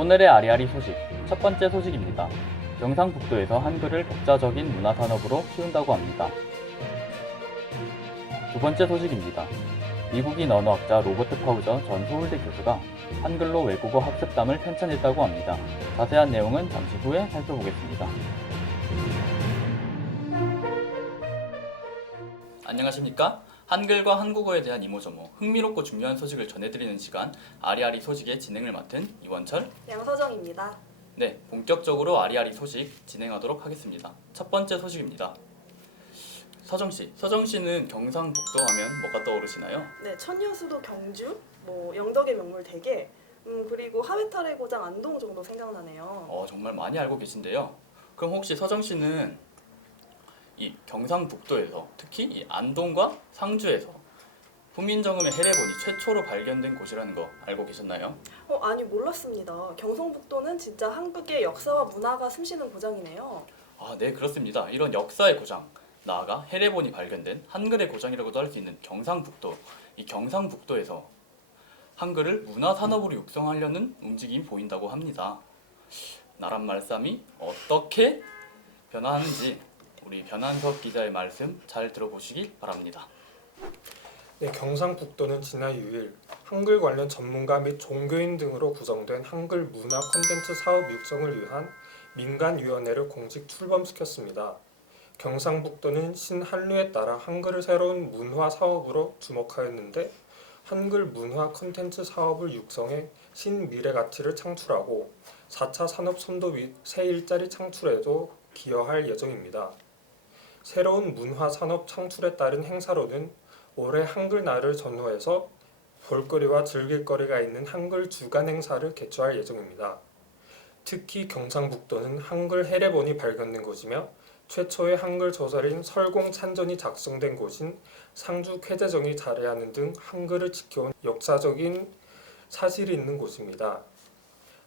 오늘의 아리아리 소식, 첫 번째 소식입니다. 경상북도에서 한글을 독자적인 문화산업으로 키운다고 합니다. 두 번째 소식입니다. 미국인 언어학자 로버트 파우저 전 서울대 교수가 한글로 외국어 학습담을 편찬했다고 합니다. 자세한 내용은 잠시 후에 살펴보겠습니다. 안녕하십니까? 한글과 한국어에 대한 이모저모, 흥미롭고 중요한 소식을 전해드리는 시간 아리아리 소식의 진행을 맡은 이원철, 양서정입니다. 네, 본격적으로 아리아리 소식 진행하도록 하겠습니다. 첫 번째 소식입니다. 서정씨는 경상북도 하면 뭐가 떠오르시나요? 네, 천녀수도 경주, 영덕의 명물 대게, 그리고 하회탈의 고장 안동 정도 생각나네요. 정말 많이 알고 계신데요. 그럼 혹시 서정씨는 이 경상북도에서 특히 이 안동과 상주에서 훈민정음의 해례본이 최초로 발견된 곳이라는 거 알고 계셨나요? 아니 몰랐습니다. 경상북도는 진짜 한국의 역사와 문화가 숨쉬는 고장이네요. 네, 그렇습니다. 이런 역사의 고장, 나아가 해례본이 발견된 한글의 고장이라고도 할 수 있는 경상북도. 이 경상북도에서 한글을 문화산업으로 육성하려는 움직임이 보인다고 합니다. 나란 말씀이 어떻게 변화하는지 우리 변한석 기자의 말씀 잘 들어보시길 바랍니다. 네, 경상북도는 지난 6일 한글 관련 전문가 및 종교인 등으로 구성된 한글 문화 콘텐츠 사업 육성을 위한 민간위원회를 공식 출범시켰습니다. 경상북도는 신한류에 따라 한글을 새로운 문화 사업으로 주목하였는데 한글 문화 콘텐츠 사업을 육성해 신미래 가치를 창출하고 4차 산업 선도 및 새 일자리 창출에도 기여할 예정입니다. 새로운 문화 산업 창출에 따른 행사로는 올해 한글날을 전후해서 볼거리와 즐길거리가 있는 한글 주간 행사를 개최할 예정입니다. 특히 경상북도는 한글 해례본이 발견된 곳이며 최초의 한글 저설인 설공찬전이 작성된 곳인 상주 쾌재정이 자리하는 등 한글을 지켜온 역사적인 사실이 있는 곳입니다.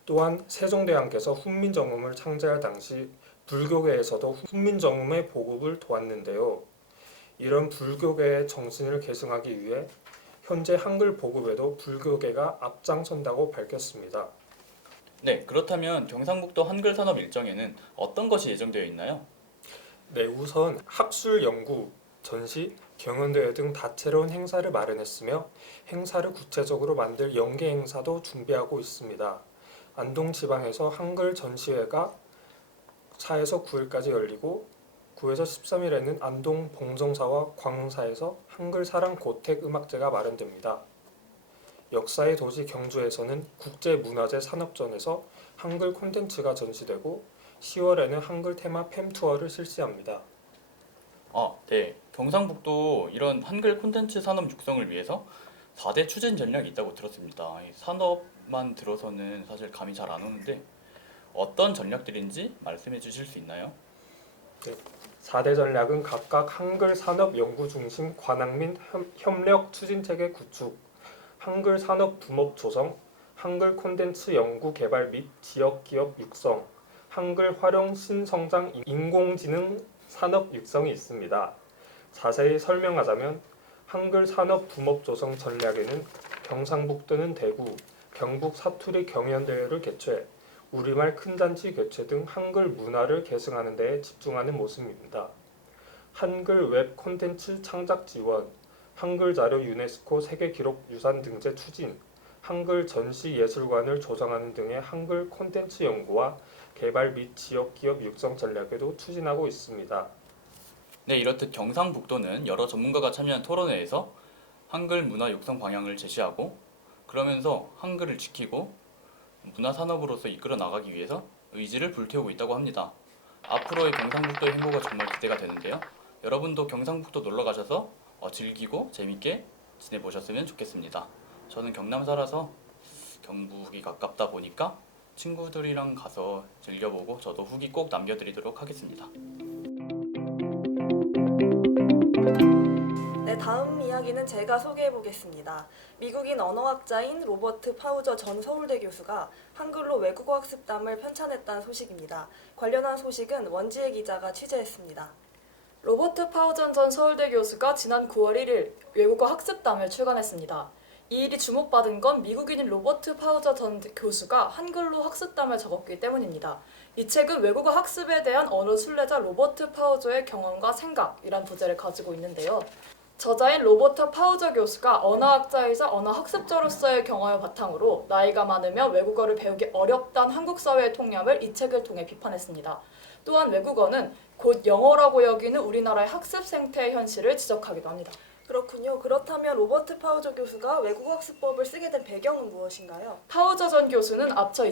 또한 세종대왕께서 훈민정음을 창제할 당시 불교계에서도 훈민정음의 보급을 도왔는데요. 이런 불교계의 정신을 계승하기 위해 현재 한글 보급에도 불교계가 앞장선다고 밝혔습니다. 네, 그렇다면 경상북도 한글 산업 일정에는 어떤 것이 예정되어 있나요? 네, 우선 학술 연구, 전시, 경연대회 등 다채로운 행사를 마련했으며 행사를 구체적으로 만들 연계 행사도 준비하고 있습니다. 안동 지방에서 한글 전시회가 4에서 9일까지 열리고 9에서 13일에는 안동 봉정사와 광흥사에서 한글 사랑 고택 음악제가 마련됩니다. 역사의 도시 경주에서는 국제문화재 산업전에서 한글 콘텐츠가 전시되고 10월에는 한글 테마 팸 투어를 실시합니다. 네. 경상북도 이런 한글 콘텐츠 산업 육성을 위해서 4대 추진 전략이 있다고 들었습니다. 이 산업만 들어서는 사실 감이 잘 안 오는데 어떤 전략들인지 말씀해 주실 수 있나요? 네, 4대 전략은 각각 한글 산업 연구 중심 관악 및 협력 추진체계 구축, 한글 산업 붐업 조성, 한글 콘텐츠 연구 개발 및 지역 기업 육성, 한글 활용 신성장 인공지능 산업 육성이 있습니다. 자세히 설명하자면 한글 산업 붐업 조성 전략에는 경상북도는 대구, 경북 사투리 경연대회를 개최, 우리말 큰잔치 개최 등 한글 문화를 계승하는 데에 집중하는 모습입니다. 한글 웹 콘텐츠 창작 지원, 한글 자료 유네스코 세계기록유산 등재 추진, 한글 전시 예술관을 조성하는 등의 한글 콘텐츠 연구와 개발 및 지역기업 육성 전략에도 추진하고 있습니다. 네, 이렇듯 경상북도는 여러 전문가가 참여한 토론회에서 한글 문화 육성 방향을 제시하고 그러면서 한글을 지키고 문화산업으로서 이끌어 나가기 위해서 의지를 불태우고 있다고 합니다. 앞으로의 경상북도의 행보가 정말 기대가 되는데요. 여러분도 경상북도 놀러 가셔서 즐기고 재밌게 지내보셨으면 좋겠습니다. 저는 경남 살아서 경북이 가깝다 보니까 친구들이랑 가서 즐겨보고 저도 후기 꼭 남겨드리도록 하겠습니다. 네, 다음 이야기는 제가 소개해보겠습니다. 미국인 언어학자인 로버트 파우저 전 서울대 교수가 한글로 외국어 학습담을 편찬했다는 소식입니다. 관련한 소식은 원지혜 기자가 취재했습니다. 로버트 파우전 전 서울대 교수가 지난 9월 1일 외국어 학습담을 출간했습니다. 이 일이 주목받은 건 미국인인 로버트 파우저 전 교수가 한글로 학습담을 적었기 때문입니다. 이 책은 외국어 학습에 대한 언어 순례자 로버트 파우저의 경험과 생각이란 부제를 가지고 있는데요. 저자인 로버트 파우저 교수가 언어학자이자 언어학습자로서의 경험을 바탕으로 나이가 많으면 외국어를 배우기 어렵다는 한국 사회의 통념을 이 책을 통해 비판했습니다. 또한 외국어는 곧 영어라고 여기는 우리나라의 학습 생태의 현실을 지적하기도 합니다. 그렇군요. 그렇다면 로버트 파우저 교수가 외국어 학습법을 쓰게 된 배경은 무엇인가요? 파우저 전 교수는 앞서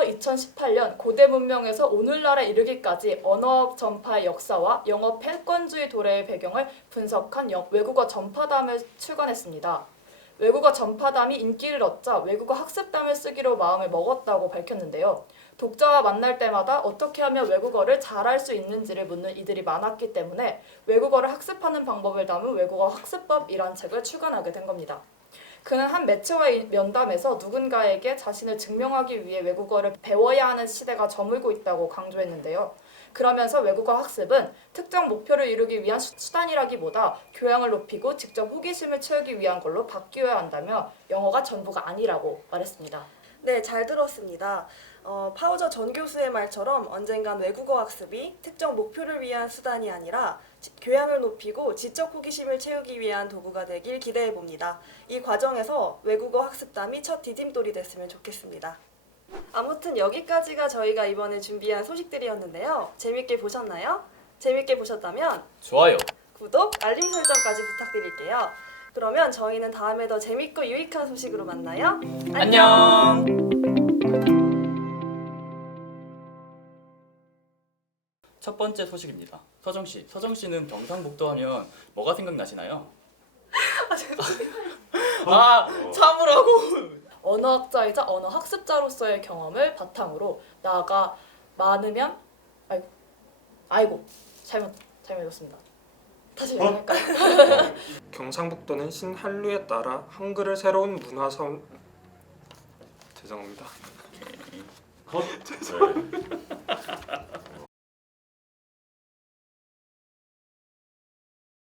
2018년 고대 문명에서 오늘날에 이르기까지 언어 전파의 역사와 영어 패권주의 도래의 배경을 분석한 외국어 전파담을 출간했습니다. 외국어 전파담이 인기를 얻자 외국어 학습담을 쓰기로 마음을 먹었다고 밝혔는데요. 독자와 만날 때마다 어떻게 하면 외국어를 잘할 수 있는지를 묻는 이들이 많았기 때문에 외국어를 학습하는 방법을 담은 외국어 학습법이란 책을 출간하게 된 겁니다. 그는 한 매체와의 면담에서 누군가에게 자신을 증명하기 위해 외국어를 배워야 하는 시대가 저물고 있다고 강조했는데요. 그러면서 외국어 학습은 특정 목표를 이루기 위한 수단이라기보다 교양을 높이고 직접 호기심을 채우기 위한 걸로 바뀌어야 한다며 영어가 전부가 아니라고 말했습니다. 네, 잘 들었습니다. 파우저 전 교수의 말처럼 언젠간 외국어 학습이 특정 목표를 위한 수단이 아니라 교양을 높이고 지적 호기심을 채우기 위한 도구가 되길 기대해 봅니다. 이 과정에서 외국어 학습담이 첫 디딤돌이 됐으면 좋겠습니다. 아무튼 여기까지가 저희가 이번에 준비한 소식들이었는데요. 재밌게 보셨나요? 재밌게 보셨다면 좋아요. 구독, 알림 설정까지 부탁드릴게요. 그러면 저희는 다음에 더 재밌고 유익한 소식으로 만나요. 안녕. 첫 번째 소식입니다. 서정 씨. 서정 씨는 경상북도 하면 뭐가 생각나시나요? 참으라고. 언어학자이자 언어학습자로서의 경험을 바탕으로 나아가 많으면 잘못했습니다. 다시 할까요? 경상북도는 신한류에 따라 한글을 새로운 문화선 죄송합니다. 컷. 네.